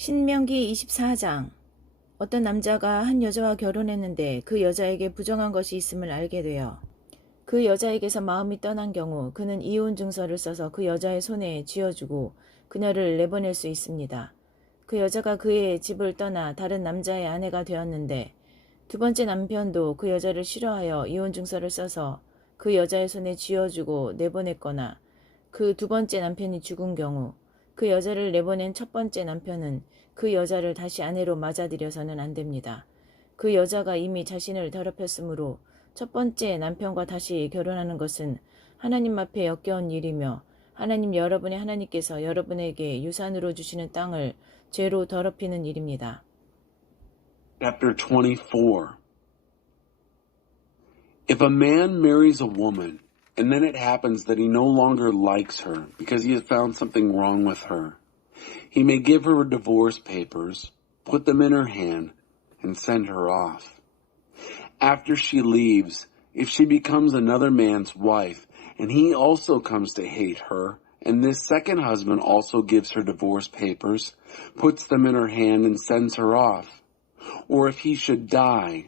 신명기 24장. 어떤 남자가 한 여자와 결혼했는데 그 여자에게 부정한 것이 있음을 알게 되어 그 여자에게서 마음이 떠난 경우 그는 이혼 증서를 써서 그 여자의 손에 쥐어주고 그녀를 내보낼 수 있습니다. 그 여자가 그의 집을 떠나 다른 남자의 아내가 되었는데 두 번째 남편도 그 여자를 싫어하여 이혼 증서를 써서 그 여자의 손에 쥐어주고 내보냈거나 그 두 번째 남편이 죽은 경우 그 여자를 내보낸 첫 번째 남편은 그 여자를 다시 아내로 맞아들여서는 안 됩니다. 그 여자가 이미 자신을 더럽혔으므로 첫 번째 남편과 다시 결혼하는 것은 하나님 앞에 역겨운 일이며 하나님 여러분의 하나님께서 여러분에게 유산으로 주시는 땅을 죄로 더럽히는 일입니다. Chapter 24. If a man marries a woman, and then it happens that he no longer likes her because he has found something wrong with her, he may give her divorce papers, put them in her hand, and send her off. After she leaves, if she becomes another man's wife, and he also comes to hate her, and this second husband also gives her divorce papers, puts them in her hand, and sends her off, or if he should die,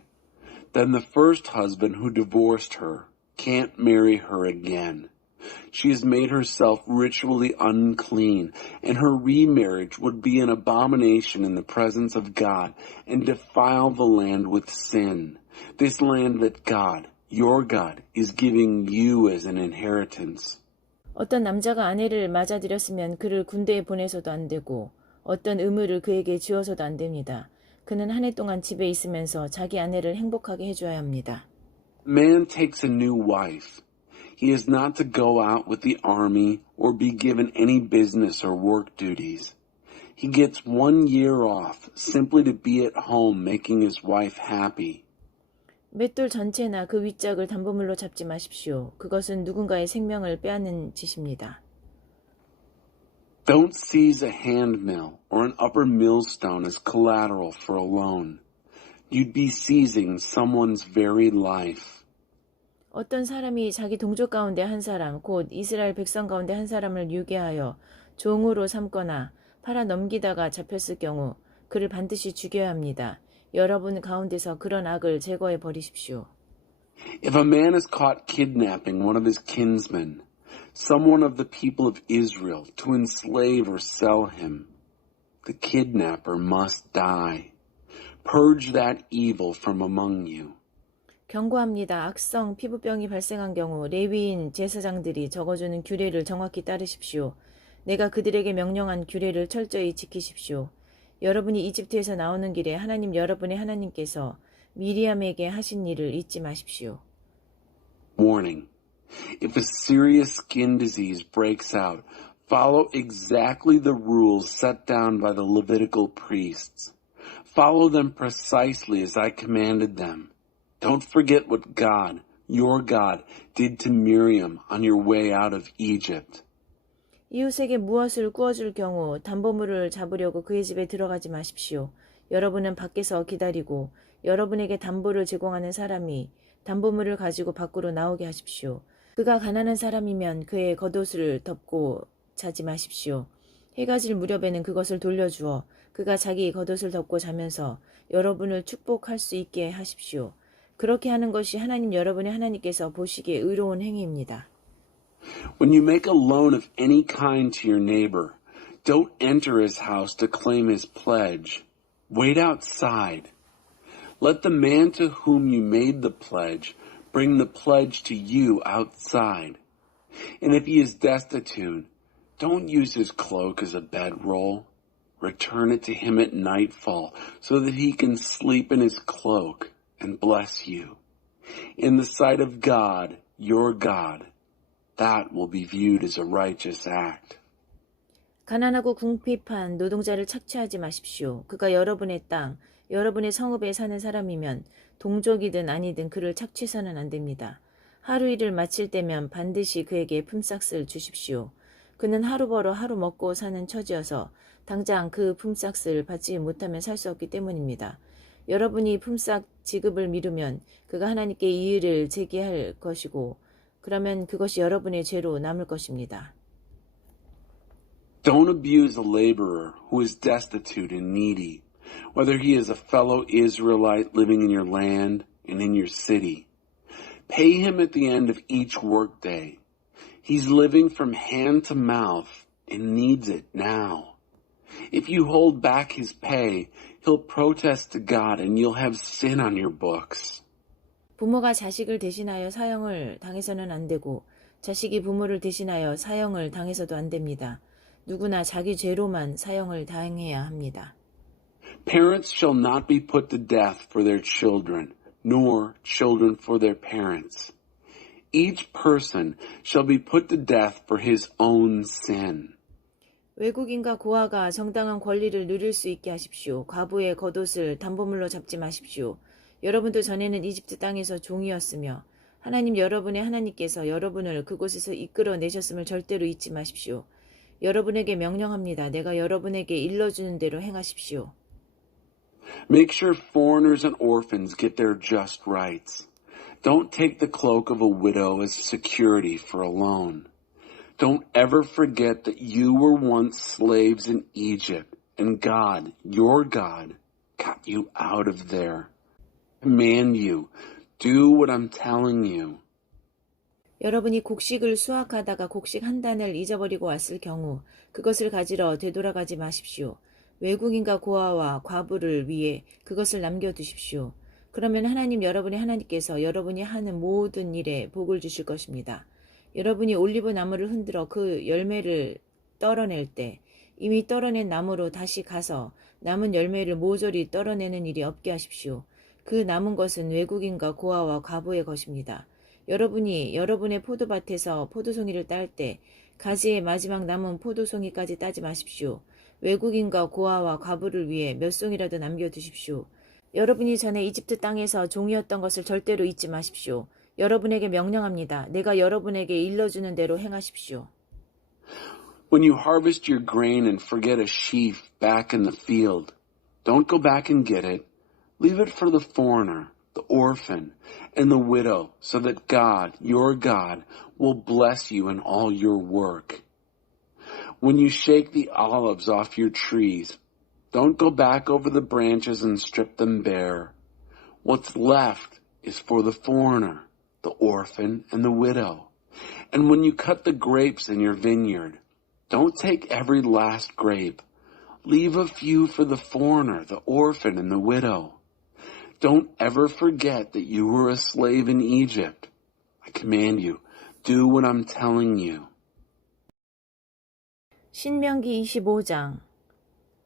then the first husband who divorced her can't marry her again. She has made herself ritually unclean, and her remarriage would be an abomination in the presence of God and defile the land with sin. This land that God, your God, is giving you as an inheritance. 어떤 남자가 아내를 맞아들였으면 그를 군대에 보내서도 안 되고 어떤 의무를 그에게 지어서도 안 됩니다. 그는 한 해 동안 집에 있으면서 자기 아내를 행복하게 해줘야 합니다. Man takes a new wife. He is not to go out with the army or be given any business or work duties. He gets 1 year off simply to be at home making his wife happy. 맷돌 전체나 그 윗짝을 담보물로 잡지 마십시오. 그것은 누군가의 생명을 빼앗는 짓입니다. Don't seize a hand mill or an upper millstone as collateral for a loan. You'd be seizing someone's very life. 어떤 사람이 자기 동족 가운데 한 사람, 곧 이스라엘 백성 가운데 한 사람을 유괴하여 종으로 삼거나 팔아 넘기다가 잡혔을 경우 그를 반드시 죽여야 합니다. 여러분 가운데서 그런 악을 제거해 버리십시오. If a man is caught kidnapping one of his kinsmen, someone of the people of Israel, to enslave or sell him, the kidnapper must die. Purge that evil from among you. 경고합니다. 악성 피부병이 발생한 경우 레위인 제사장들이 적어주는 규례를 정확히 따르십시오. 내가 그들에게 명령한 규례를 철저히 지키십시오. 여러분이 이집트에서 나오는 길에 하나님 여러분의 하나님께서 미리암에게 하신 일을 잊지 마십시오. Warning. If a serious skin disease breaks out, follow exactly the rules set down by the Levitical priests. Follow them precisely as I commanded them. Don't forget what God, your God, did to Miriam on your way out of Egypt. 이웃에게 무엇을 구워줄 경우 담보물을 잡으려고 그의 집에 들어가지 마십시오. 여러분은 밖에서 기다리고 여러분에게 담보를 제공하는 사람이 담보물을 가지고 밖으로 나오게 하십시오. 그가 가난한 사람이면 그의 겉옷을 덮고 자지 마십시오. 해가 질 무렵에는 그것을 돌려주어 그가 자기 겉옷을 덮고 자면서 여러분을 축복할 수 있게 하십시오. 그렇게 하는 것이 하나님 여러분의 하나님께서 보시기에 의로운 행위입니다. When you make a loan of any kind to your neighbor, don't enter his house to claim his pledge. Wait outside. Let the man to whom you made the pledge bring the pledge to you outside. And if he is destitute, don't use his cloak as a bedroll. Return it to him at nightfall so that he can sleep in his cloak and bless you. In the sight of God, your God, that will be viewed as a righteous act. 가난하고 궁핍한 노동자를 착취하지 마십시오. 그가 여러분의 땅, 여러분의 성읍에 사는 사람이면 동족이든 아니든 그를 착취해서는 안 됩니다. 하루 일을 마칠 때면 반드시 그에게 품삯을 주십시오. 그는 하루 벌어 하루 먹고 사는 처지여서 당장 그 품삯을 받지 못하면 살 수 없기 때문입니다. 여러분이 품삯 지급을 미루면 그가 하나님께 이의를 제기할 것이고 그러면 그것이 여러분의 죄로 남을 것입니다. Don't abuse a laborer who is destitute and needy, whether he is a fellow Israelite living in your land and in your city. Pay him at the end of each workday. He's living from hand to mouth and needs it now. If you hold back his pay, he'll protest to God and you'll have sin on your books. 부모가 자식을 대신하여 사형을 당해서는 안 되고 자식이 부모를 대신하여 사형을 당해서도 안 됩니다. 누구나 자기 죄로만 사형을 당해야 합니다. Parents shall not be put to death for their children, nor children for their parents. Each person shall be put to death for his own sin. 외국인과 고아가 정당한 권리를 누릴 수 있게 하십시오. 과부의 겉옷을 담보물로 잡지 마십시오. 여러분도 전에는 이집트 땅에서 종이었으며 하나님 여러분의 하나님께서 여러분을 그곳에서 이끌어 내셨음을 절대로 잊지 마십시오. 여러분에게 명령합니다. 내가 여러분에게 일러주는 대로 행하십시오. Make sure foreigners and orphans get their just rights. Don't take the cloak of a widow as security for a loan. Don't ever forget that you were once slaves in Egypt, and God, your God, got you out of there. I command you, do what I'm telling you. 여러분이 곡식을 수확하다가 곡식 한 단을 잊어버리고 왔을 경우 그것을 가지러 되돌아가지 마십시오. 외국인과 고아와 과부를 위해 그것을 남겨두십시오. 그러면 하나님 여러분의 하나님께서 여러분이 하는 모든 일에 복을 주실 것입니다. 여러분이 올리브 나무를 흔들어 그 열매를 떨어낼 때 이미 떨어낸 나무로 다시 가서 남은 열매를 모조리 떨어내는 일이 없게 하십시오. 그 남은 것은 외국인과 고아와 과부의 것입니다. 여러분이 여러분의 포도밭에서 포도송이를 딸 때 가지의 마지막 남은 포도송이까지 따지 마십시오. 외국인과 고아와 과부를 위해 몇 송이라도 남겨두십시오. 여러분이 전에 이집트 땅에서 종이었던 것을 절대로 잊지 마십시오. 여러분에게 명령합니다. 내가 여러분에게 일러주는 대로 행하십시오. When you harvest your grain and forget a sheaf back in the field, don't go back and get it. Leave it for the foreigner, the orphan, and the widow, so that God, your God, will bless you in all your work. When you shake the olives off your trees, don't go back over the branches and strip them bare. What's left is for the foreigner, the orphan, and the widow. And when you cut the grapes in your vineyard, don't take every last grape. Leave a few for the foreigner, the orphan, and the widow. Don't ever forget that you were a slave in Egypt. I command you, do what I'm telling you. 신명기 25장.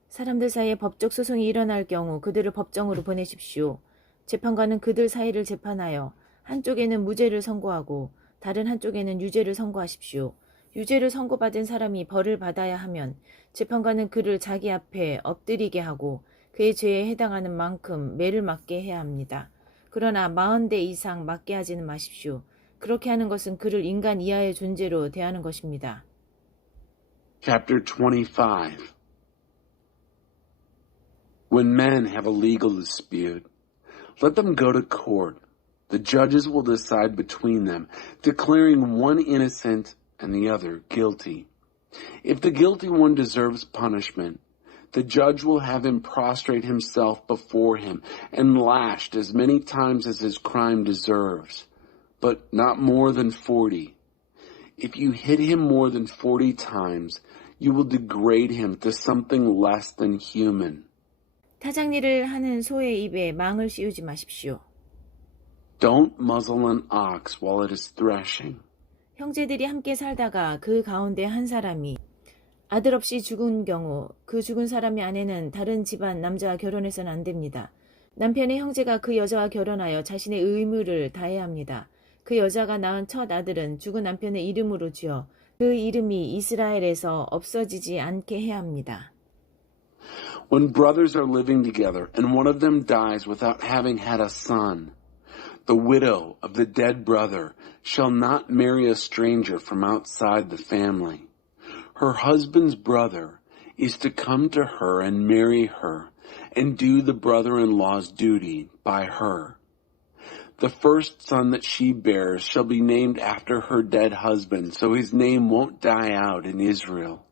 사람들 사이에 법적 소송이 일어날 경우 그들을 법정으로 보내십시오. 재판관은 그들 사이를 재판하여 한쪽에는 무죄를 선고하고 다른 한쪽에는 유죄를 선고하십시오. 유죄를 선고받은 사람이 벌을 받아야 하면 재판관은 그를 자기 앞에 엎드리게 하고 그의 죄에 해당하는 만큼 매를 맞게 해야 합니다. 그러나 40대 이상 맞게 하지는 마십시오. 그렇게 하는 것은 그를 인간 이하의 존재로 대하는 것입니다. Chapter 25. When men have a legal dispute, let them go to court. The judges will decide between them, declaring one innocent and the other guilty. If the guilty one deserves punishment, the judge will have him prostrate himself before him and lashed as many times as his crime deserves, but not more than 40. If you hit him more than 40 times, you will degrade him to something less than human. 타작일을 하는 소의 입에 망을 씌우지 마십시오. Don't muzzle an ox while it is threshing. 형제들이 함께 살다가 그 가운데 한 사람이 아들 없이 죽은 경우 그 죽은 사람의 아내는 다른 집안 남자와 결혼해서는 안 됩니다. 남편의 형제가 그 여자와 결혼하여 자신의 의무를 다해야 합니다. 그 여자가 낳은 첫 아들은 죽은 남편의 이름으로 지어 그 이름이 이스라엘에서 없어지지 않게 해야 합니다. When brothers are living together and one of them dies without having had a son, the widow of the dead brother shall not marry a stranger from outside the family. Her husband's brother is to come to her and marry her and do the brother-in-law's duty by her. The first son that she bears shall be named after her dead husband, so his name won't die out in Israel.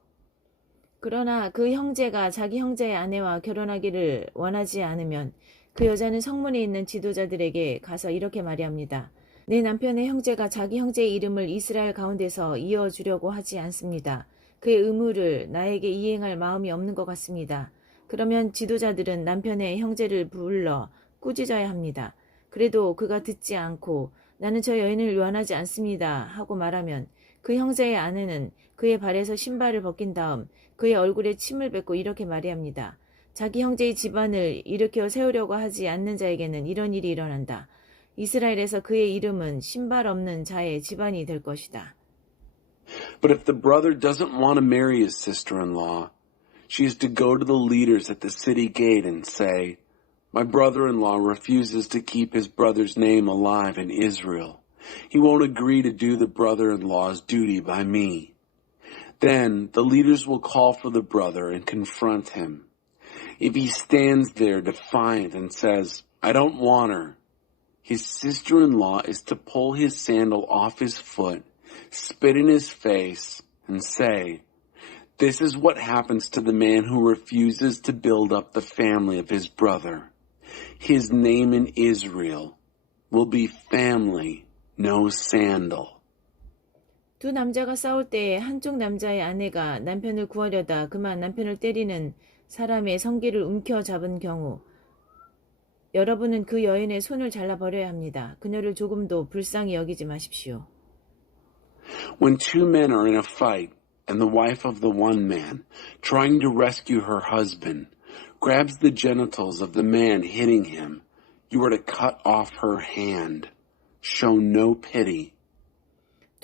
그러나 그 형제가 자기 형제의 아내와 결혼하기를 원하지 않으면 그 여자는 성문에 있는 지도자들에게 가서 이렇게 말합니다. 내 남편의 형제가 자기 형제의 이름을 이스라엘 가운데서 이어주려고 하지 않습니다. 그의 의무를 나에게 이행할 마음이 없는 것 같습니다. 그러면 지도자들은 남편의 형제를 불러 꾸짖어야 합니다. 그래도 그가 듣지 않고 나는 저 여인을 원하지 않습니다 하고 말하면 그 형제의 아내는 그의 발에서 신발을 벗긴 다음 그의 얼굴에 침을 뱉고 이렇게 말합니다. 자기 형제의 집안을 일으켜 세우려고 하지 않는 자에게는 이런 일이 일어난다. 이스라엘에서 그의 이름은 신발 없는 자의 집안이 될 것이다. But if the brother doesn't want to marry his sister-in-law, she is to go to the leaders at the city gate and say, My brother-in-law refuses to keep his brother's name alive in Israel. He won't agree to do the brother-in-law's duty by me. Then the leaders will call for the brother and confront him. If he stands there defiant and says, I don't want her, his sister-in-law is to pull his sandal off his foot, spit in his face, and say, This is what happens to the man who refuses to build up the family of his brother. His name in Israel will be family, no sandal. 두 남자가 싸울 때에 한쪽 남자의 아내가 남편을 구하려다 그만 남편을 때리는 사람의 성기를 움켜잡은 경우 여러분은 그 여인의 손을 잘라버려야 합니다. 그녀를 조금도 불쌍히 여기지 마십시오. When two men are in a fight and the wife of the one man, trying to rescue her husband, grabs the genitals of the man hitting him, you are to cut off her hand. Show no pity.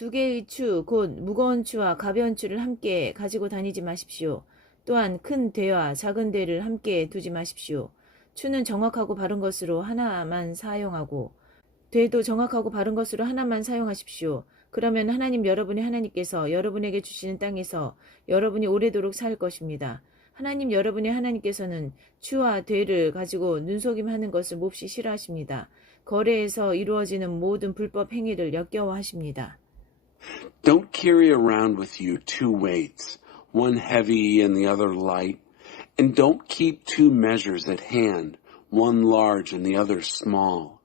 두 개의 추, 곧 무거운 추와 가벼운 추를 함께 가지고 다니지 마십시오. 또한 큰 대와 작은 대를 함께 두지 마십시오. 추는 정확하고 바른 것으로 하나만 사용하고 대도 정확하고 바른 것으로 하나만 사용하십시오. 그러면 하나님 여러분의 하나님께서 여러분에게 주시는 땅에서 여러분이 오래도록 살 것입니다. 하나님 여러분의 하나님께서는 추와 대를 가지고 눈속임하는 것을 몹시 싫어하십니다. 거래에서 이루어지는 모든 불법 행위를 역겨워하십니다. Don't carry around with you two weights, one heavy and the other light, and don't keep two measures at hand, one large and the other small.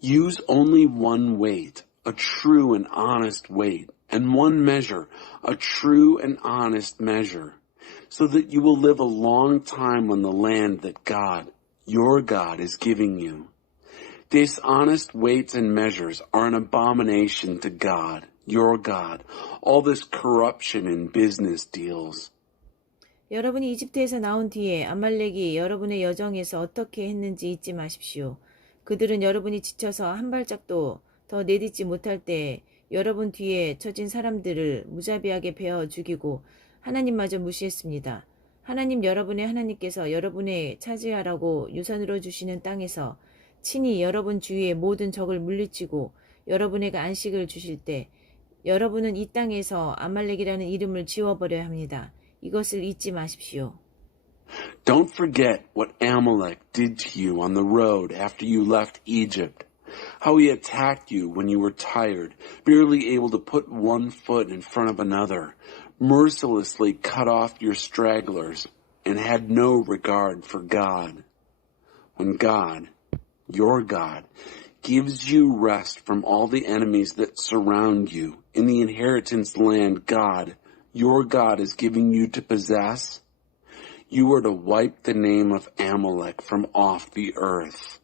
Use only one weight, a true and honest weight, and one measure, a true and honest measure, so that you will live a long time on the land that God, your God, is giving you. Dishonest weights and measures are an abomination to God, your God, all this corruption in business deals. 여러분이 이집트에서 나온 뒤에 아말렉이 여러분의 여정에서 어떻게 했는지 잊지 마십시오. 그들은 여러분이 지쳐서 한 발짝도 더 내딛지 못할 때 여러분 뒤에 처진 사람들을 무자비하게 베어 죽이고 하나님마저 무시했습니다. 하나님 여러분의 하나님께서 여러분의 차지하라고 유산으로 주시는 땅에서 친히 여러분 주위의 모든 적을 물리치고 여러분에게 안식을 주실 때 여러분은 이 땅에서 아말렉이라는 이름을 지워버려야 합니다. 이것을 잊지 마십시오. Don't forget what Amalek did to you on the road after you left Egypt. How he attacked you when you were tired, barely able to put one foot in front of another, mercilessly cut off your stragglers, and had no regard for God. When God, your God, gives you rest from all the enemies that surround you in the inheritance land God, your God, is giving you to possess, you are to wipe the name of Amalek from off the earth.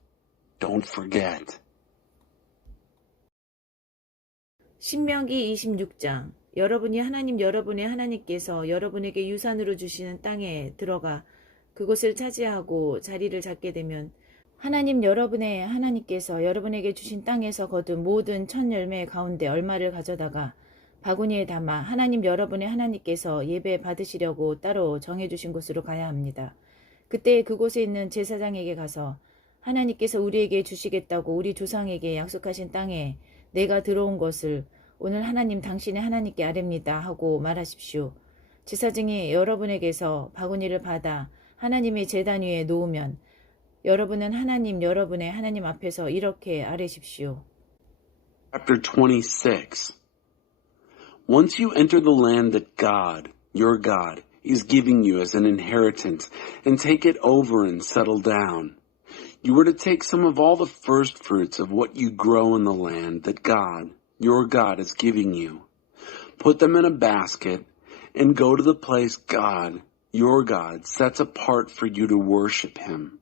Don't forget. 신명기 26장. 여러분이 하나님 여러분의 하나님께서 여러분에게 유산으로 주시는 땅에 들어가 그곳을 차지하고 자리를 잡게 되면 하나님 여러분의 하나님께서 여러분에게 주신 땅에서 거둔 모든 첫 열매 가운데 얼마를 가져다가 바구니에 담아 하나님 여러분의 하나님께서 예배 받으시려고 따로 정해주신 곳으로 가야 합니다. 그때 그곳에 있는 제사장에게 가서 하나님께서 우리에게 주시겠다고 우리 조상에게 약속하신 땅에 내가 들어온 것을 오늘 하나님 당신의 하나님께 아뢰입니다 하고 말하십시오. 제사장이 여러분에게서 바구니를 받아 하나님의 제단 위에 놓으면 여러분은 하나님 여러분의 하나님 앞에서 이렇게 아뢰십시오. Chapter 26. Once you enter the land that God, your God, He's giving you as an inheritance, and take it over and settle down. You were to take some of all the first fruits of what you grow in the land that God, your God, is giving you. Put them in a basket and go to the place God, your God, sets apart for you to worship him.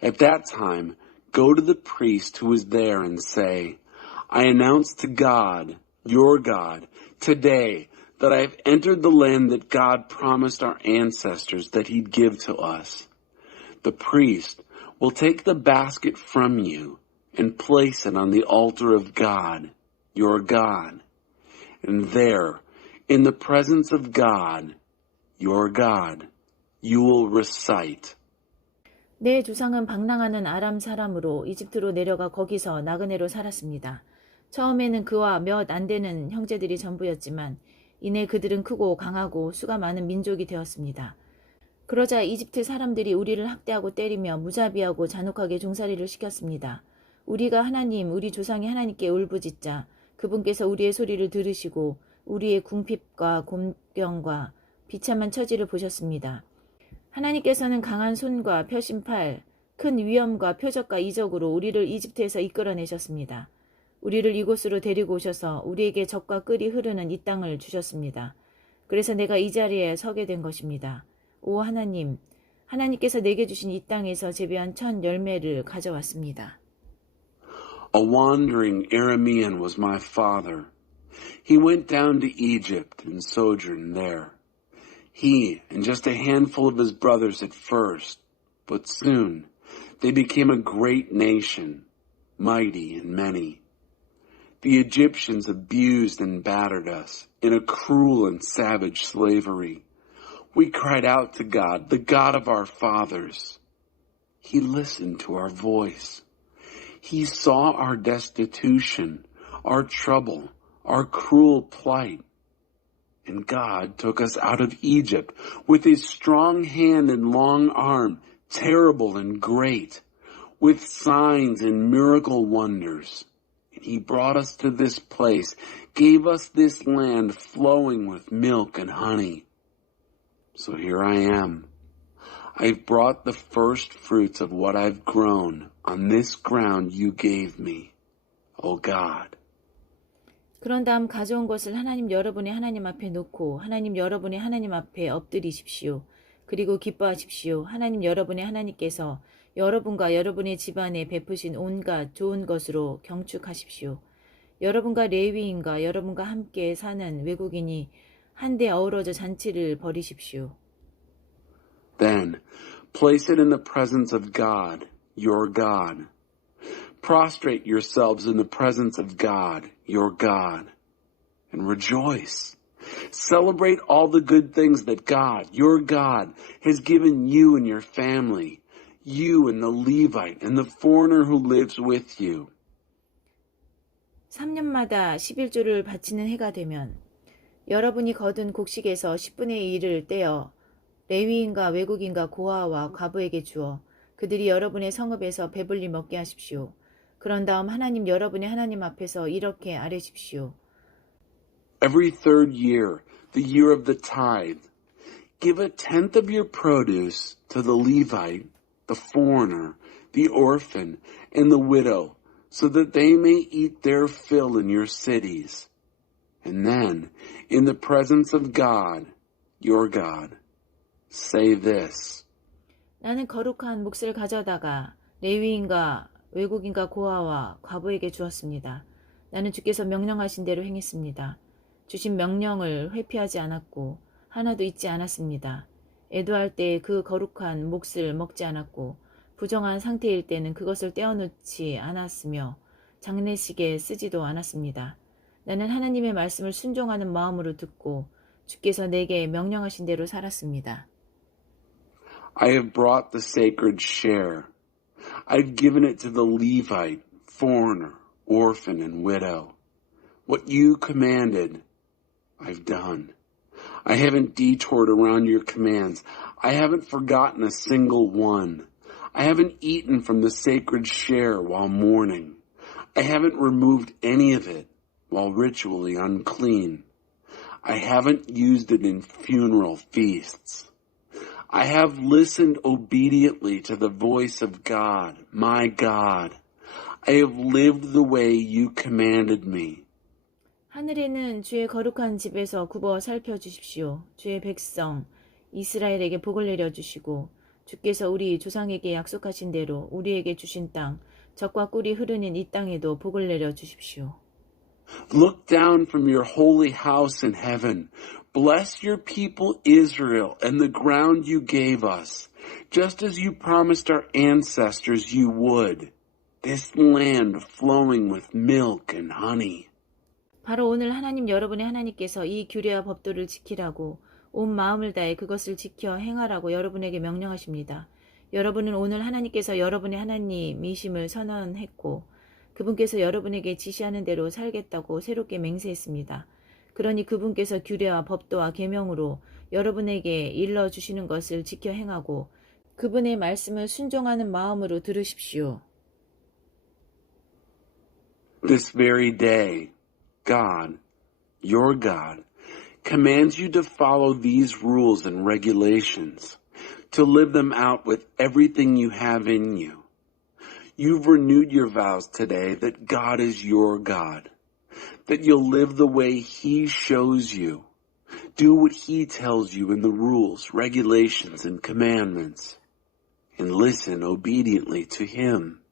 At that time, go to the priest who is there and say, I announce to God, your God, today that I have entered the land that God promised our ancestors that he'd give to us. The priest will take the basket from you and place it on the altar of God, your God. And there, in the presence of God, your God, you will recite. 내 조상은 방랑하는 아람 사람으로 이집트로 내려가 거기서 나그네로 살았습니다. 처음에는 그와 몇 안 되는 형제들이 전부였지만 이내 그들은 크고 강하고 수가 많은 민족이 되었습니다. 그러자 이집트 사람들이 우리를 학대하고 때리며 무자비하고 잔혹하게 종살이를 시켰습니다. 우리가 하나님, 우리 조상이 하나님께 울부짖자 그분께서 우리의 소리를 들으시고 우리의 궁핍과 곤경과 비참한 처지를 보셨습니다. 하나님께서는 강한 손과 펴신 팔, 큰 위엄과 표적과 이적으로 우리를 이집트에서 이끌어내셨습니다. 우리를 이곳으로 데리고 오셔서 우리에게 젖과 꿀이 흐르는 이 땅을 주셨습니다. 그래서 내가 이 자리에 서게 된 것입니다. 오 하나님, 하나님께서 내게 주신 이 땅에서 재배한 첫 열매를 가져왔습니다. A wandering Aramean was my father. He went down to Egypt and sojourned there. He and just a handful of his brothers at first, but soon they became a great nation, mighty and many. The Egyptians abused and battered us in a cruel and savage slavery. We cried out to God, the God of our fathers. He listened to our voice. He saw our destitution, our trouble, our cruel plight. And God took us out of Egypt with his strong hand and long arm, terrible and great, with signs and miracle wonders. And he brought us to this place, gave us this land flowing with milk and honey. So here I am. I've brought the first fruits of what I've grown on this ground you gave me, O God. 그런 다음 가져온 것을 하나님 여러분의 하나님 앞에 놓고 하나님 여러분의 하나님 앞에 엎드리십시오. 그리고 기뻐하십시오. 하나님 여러분의 하나님께서 여러분과 여러분의 집안에 베푸신 온갖 좋은 것으로 경축하십시오. 여러분과 레위인과 여러분과 함께 사는 외국인이 한데 어우러져 잔치를 벌이십시오. Then place it in the presence of God, your God. Prostrate yourselves in the presence of God, your God, and rejoice. Celebrate all the good things that God, your God, has given you and your family, you and the Levite and the foreigner who lives with you. 3년마다 11조를 바치는 해가 되면 여러분이 거둔 곡식에서 10분의 1을 떼어 레위인과 외국인과 고아와 과부에게 주어 그들이 여러분의 성읍에서 배불리 먹게 하십시오. 그런 다음 하나님 여러분의 하나님 앞에서 이렇게 아뢰십시오. Every third year, the year of the tithe, give a tenth of your produce to the Levite, the foreigner, the orphan, and the widow, so that they may eat their fill in your cities. And then, in the presence of God, your God, say this. 나는 거룩한 몫을 가져다가 레위인과 외국인과 고아와 과부에게 주었습니다. 나는 주께서 명령하신 대로 행했습니다. 주신 명령을 회피하지 않았고 하나도 잊지 않았습니다. 애도할 때 그 거룩한 몫을 먹지 않았고 부정한 상태일 때는 그것을 떼어놓지 않았으며 장례식에 쓰지도 않았습니다. 나는 하나님의 말씀을 순종하는 마음으로 듣고 주께서 내게 명령하신 대로 살았습니다. I have brought the sacred share. I've given it to the Levite, foreigner, orphan, and widow. What you commanded, I've done. I haven't detoured around your commands. I haven't forgotten a single one. I haven't eaten from the sacred share while mourning. I haven't removed any of it while ritually unclean. I haven't used it in funeral feasts. I have listened obediently to the voice of God, my God. I have lived the way you commanded me. 하늘에는 주의 거룩한 집에서 굽어 살펴주십시오. 주의 백성 이스라엘에게 복을 내려주시고 주께서 우리 조상에게 약속하신 대로 우리에게 주신 땅, 젖과 꿀이 흐르는 이 땅에도 복을 내려주십시오. Look down from your holy house in heaven. Bless your people Israel and the ground you gave us, just as you promised our ancestors you would. This land flowing with milk and honey. 바로 오늘 하나님 여러분의 하나님께서 이 규례와 법도를 지키라고 온 마음을 다해 그것을 지켜 행하라고 여러분에게 명령하십니다. 여러분은 오늘 하나님께서 여러분의 하나님이심을 선언했고 그분께서 여러분에게 지시하는 대로 살겠다고 새롭게 맹세했습니다. 그러니 그분께서 규례와 법도와 계명으로 여러분에게 일러주시는 것을 지켜 행하고 그분의 말씀을 순종하는 마음으로 들으십시오. This very day, God, your God, commands you to follow these rules and regulations, to live them out with everything you have in you. You've renewed your vows today that God is your God, that you'll live the way He shows you. Do what He tells you in the rules, regulations, and commandments, and listen obediently to Him.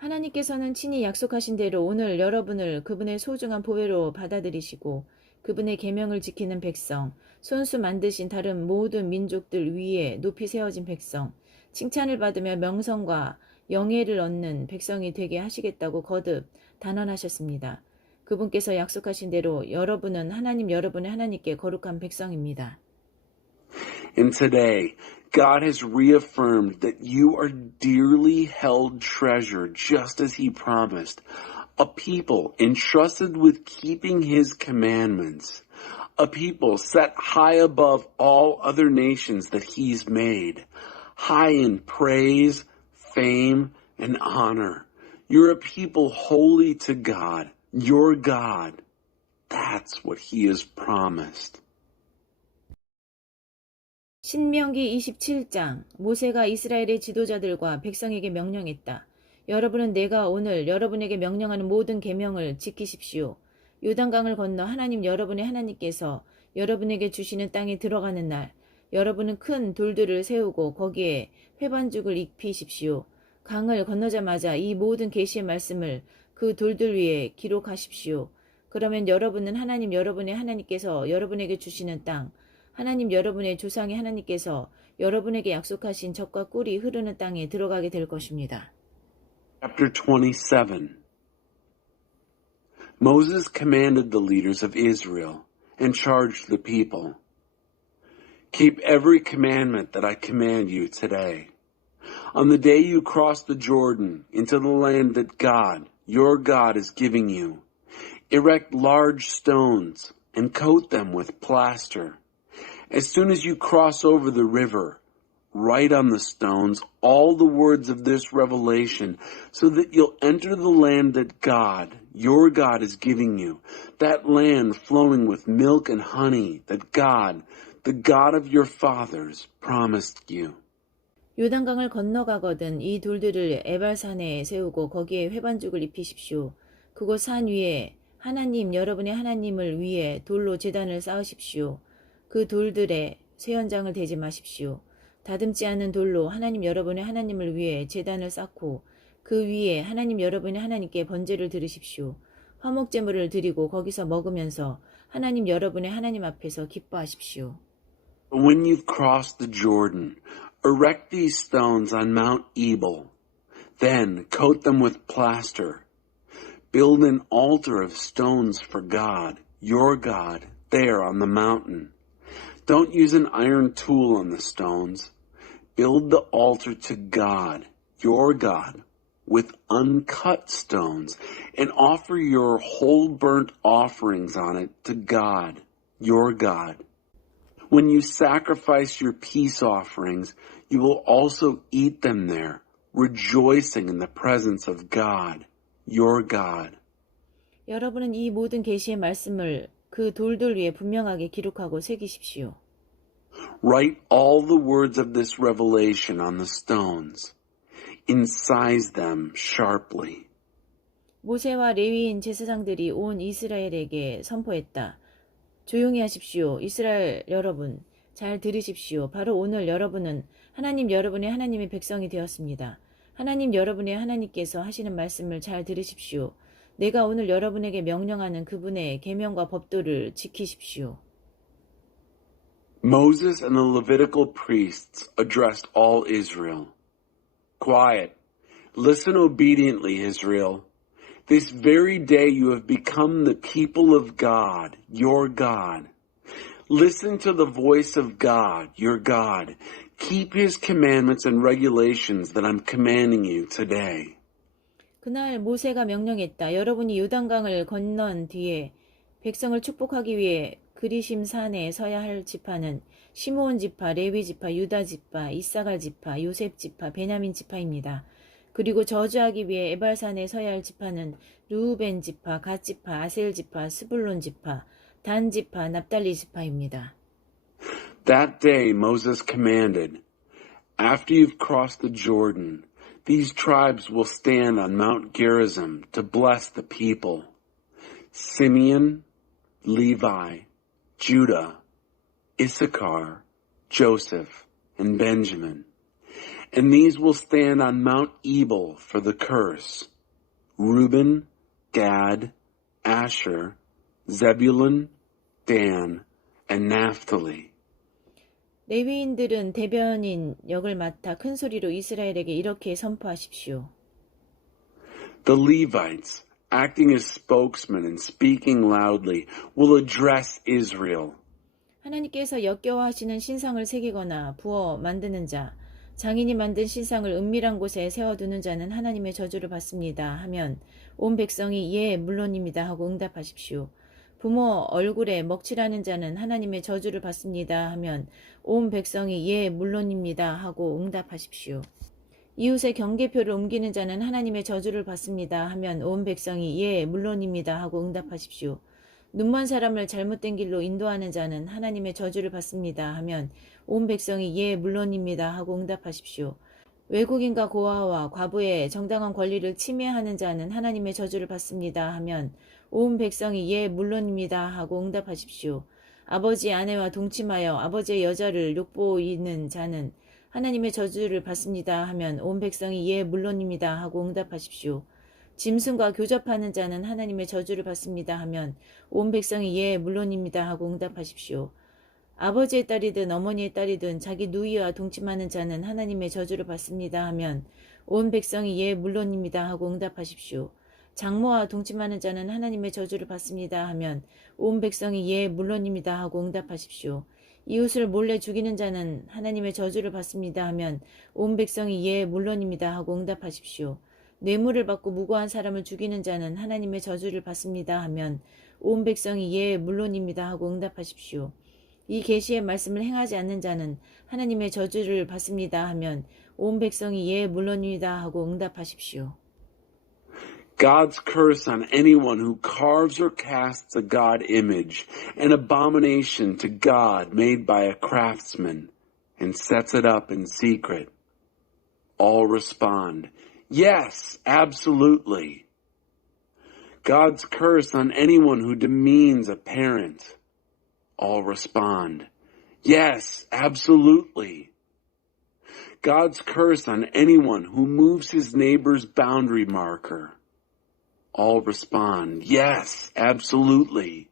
하나님께서는 친히 약속하신 대로 오늘 여러분을 그분의 소중한 보배로 받아들이시고 그분의 계명을 지키는 백성, 손수 만드신 다른 모든 민족들 위에 높이 세워진 백성, 칭찬을 받으며 명성과 영예를 얻는 백성이 되게 하시겠다고 거듭 단언하셨습니다. 그분께서 약속하신 대로 여러분은 하나님 여러분의 하나님께 거룩한 백성입니다. And today, God has reaffirmed that you are dearly held treasure, just as He promised. A people entrusted with keeping His commandments. A people set high above all other nations that He's made. High in praise, fame, and honor. You're a people holy to God, your God. That's what He has promised. 신명기 27장 모세가 이스라엘의 지도자들과 백성에게 명령했다. 여러분은 내가 오늘 여러분에게 명령하는 모든 계명을 지키십시오. 요단강을 건너 하나님 여러분의 하나님께서 여러분에게 주시는 땅에 들어가는 날 여러분은 큰 돌들을 세우고 거기에 회반죽을 입히십시오. 강을 건너자마자 이 모든 계시의 말씀을 그 돌들 위에 기록하십시오. 그러면 여러분은 하나님 여러분의 하나님께서 여러분에게 주시는 땅 하나님 여러분의 조상의 하나님께서 여러분에게 약속하신 젖과 꿀이 흐르는 땅에 들어가게 될 것입니다. Chapter 27. Moses commanded the leaders of Israel and charged the people, keep every commandment that I command you today. On the day you cross the Jordan into the land that God, your God, is giving you, erect large stones and coat them with plaster. As soon as you cross over the river, write on the stones all the words of this revelation so that you'll enter the land that God, your God, is giving you, that land flowing with milk and honey that God, the God of your fathers, promised you. 요단강을 건너가거든 이 돌들을 에발산에 세우고 거기에 회반죽을 입히십시오. 그곳 산 위에 하나님 여러분의 하나님을 위해 돌로 제단을 쌓으십시오. 그 돌들에 쇠연장을 대지 마십시오. 다듬지 않은 돌로 하나님 여러분의 하나님을 위해 제단을 쌓고 그 위에 하나님 여러분의 하나님께 번제를 드리십시오. 화목제물을 드리고 거기서 먹으면서 하나님 여러분의 하나님 앞에서 기뻐하십시오. When you've crossed the Jordan, erect these stones on Mount Ebal. Then coat them with plaster. Build an altar of stones for God, your God, there on the mountain. Don't use an iron tool on the stones. Build the altar to God, your God, with uncut stones, and offer your whole burnt offerings on it to God, your God. When you sacrifice your peace offerings, you will also eat them there, rejoicing in the presence of God, your God. 여러분은 이 모든 계시의 말씀을 그 돌들 위에 분명하게 기록하고 새기십시오. Write all the words of this revelation on the stones. Incise them sharply. 모세와 레위인 제사장들이 온 이스라엘에게 선포했다. 조용히 하십시오. 이스라엘 여러분, 잘 들으십시오. 바로 오늘 여러분은 하나님 여러분의 하나님의 백성이 되었습니다. 하나님 여러분의 하나님께서 하시는 말씀을 잘 들으십시오. 내가 오늘 여러분에게 명령하는 그분의 계명과 법도를 지키십시오. Moses and the Levitical priests addressed all Israel. Quiet. Listen obediently, Israel. This very day you have become the people of God, your God. Listen to the voice of God, your God. Keep his commandments and regulations that I'm commanding you today. 그날 모세가 명령했다. 여러분이 요단강을 건넌 뒤에 백성을 축복하기 위해 그리심 산에 서야 할 지파는 시므온 지파, 레위 지파, 유다 지파, 이사갈 지파, 요셉 지파, 베냐민 지파입니다. 그리고 저주하기 위해 에발산에 서야 할 지파는 르우벤 지파, 갓 지파, 아셀 지파, 스불론 지파, 단 지파, 납달리 지파입니다. That day Moses commanded, after you've crossed the Jordan, these tribes will stand on Mount Gerizim to bless the people. Simeon, Levi, Judah, Issachar, Joseph, and Benjamin. And these will stand on Mount Ebal for the curse. Reuben, Gad, Asher, Zebulun, Dan, and Naphtali. 레위인들은 대변인 역을 맡아 큰 소리로 이스라엘에게 이렇게 선포하십시오. The Levites, acting as spokesmen and speaking loudly, will address Israel. 하나님께서 역겨워하시는 신상을 새기거나 부어 만드는 자, 장인이 만든 신상을 은밀한 곳에 세워두는 자는 하나님의 저주를 받습니다 하면 온 백성이 예 물론입니다 하고 응답하십시오. 부모 얼굴에 먹칠하는 자는 하나님의 저주를 받습니다 하면 온 백성이 예 물론입니다 하고 응답하십시오. 이웃의 경계표를 옮기는 자는 하나님의 저주를 받습니다 하면 온 백성이 예 물론입니다 하고 응답하십시오. 눈먼 사람을 잘못된 길로 인도하는 자는 하나님의 저주를 받습니다 하면 온 백성이 예 물론입니다 하고 응답하십시오. 외국인과 고아와 과부의 정당한 권리를 침해하는 자는 하나님의 저주를 받습니다 하면 온 백성이 예 물론입니다 하고 응답하십시오. 아버지 아내와 동침하여 아버지의 여자를 욕보이는 자는 하나님의 저주를 받습니다 하면 온 백성이 예 물론입니다 하고 응답하십시오. 짐승과 교접하는 자는 하나님의 저주를 받습니다 하면 온 백성이 예 물론입니다 하고 응답하십시오. 아버지의 딸이든 어머니의 딸이든 자기 누이와 동침하는 자는 하나님의 저주를 받습니다 하면 온 백성이 예 물론입니다 하고 응답하십시오. 장모와 동침하는 자는 하나님의 저주를 받습니다 하면 온 백성이 예 물론입니다 하고 응답하십시오. 이웃을 몰래 죽이는 자는 하나님의 저주를 받습니다 하면 온 백성이 예 물론입니다 하고 응답하십시오. 뇌물을 받고 무고한 사람을 죽이는 자는 하나님의 저주를 받습니다 하면 온 백성이 예 물론입니다 하고 응답하십시오. 이 계시의 말씀을 행하지 않는 자는 하나님의 저주를 받습니다 하면 온 백성이 예 물론입니다 하고 응답하십시오. God's curse on anyone who carves or casts a God image, an abomination to God made by a craftsman, and sets it up in secret. All respond, yes, absolutely. God's curse on anyone who demeans a parent. All respond, yes, absolutely. God's curse on anyone who moves his neighbor's boundary marker. All respond, yes, absolutely.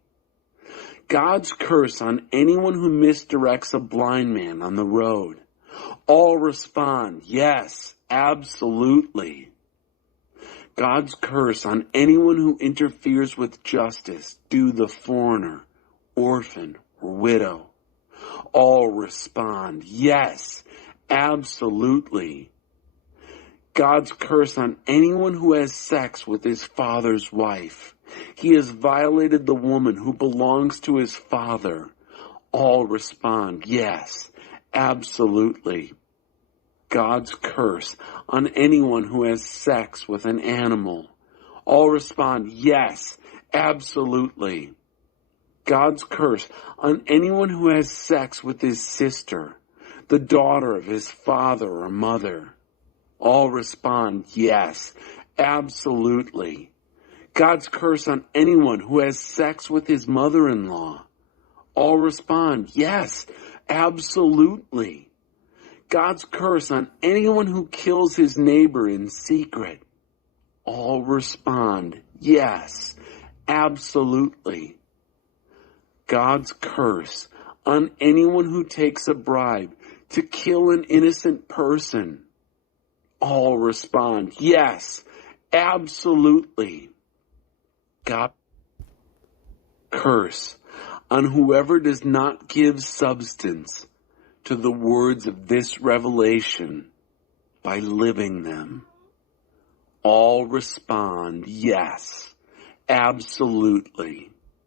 God's curse on anyone who misdirects a blind man on the road. All respond, yes, absolutely. God's curse on anyone who interferes with justice due to the foreigner, orphan, or widow. All respond, yes, absolutely. God's curse on anyone who has sex with his father's wife. He has violated the woman who belongs to his father. All respond, yes, absolutely. God's curse on anyone who has sex with an animal. All respond, yes, absolutely. God's curse on anyone who has sex with his sister, the daughter of his father or mother. All respond, yes, absolutely. God's curse on anyone who has sex with his mother-in-law. All respond, yes, absolutely. God's curse on anyone who kills his neighbor in secret. All respond, yes, absolutely. God's curse on anyone who takes a bribe to kill an innocent person. All respond, yes, absolutely. God's curse on whoever does not give substance to the words of this revelation by living them. All respond, yes, absolutely.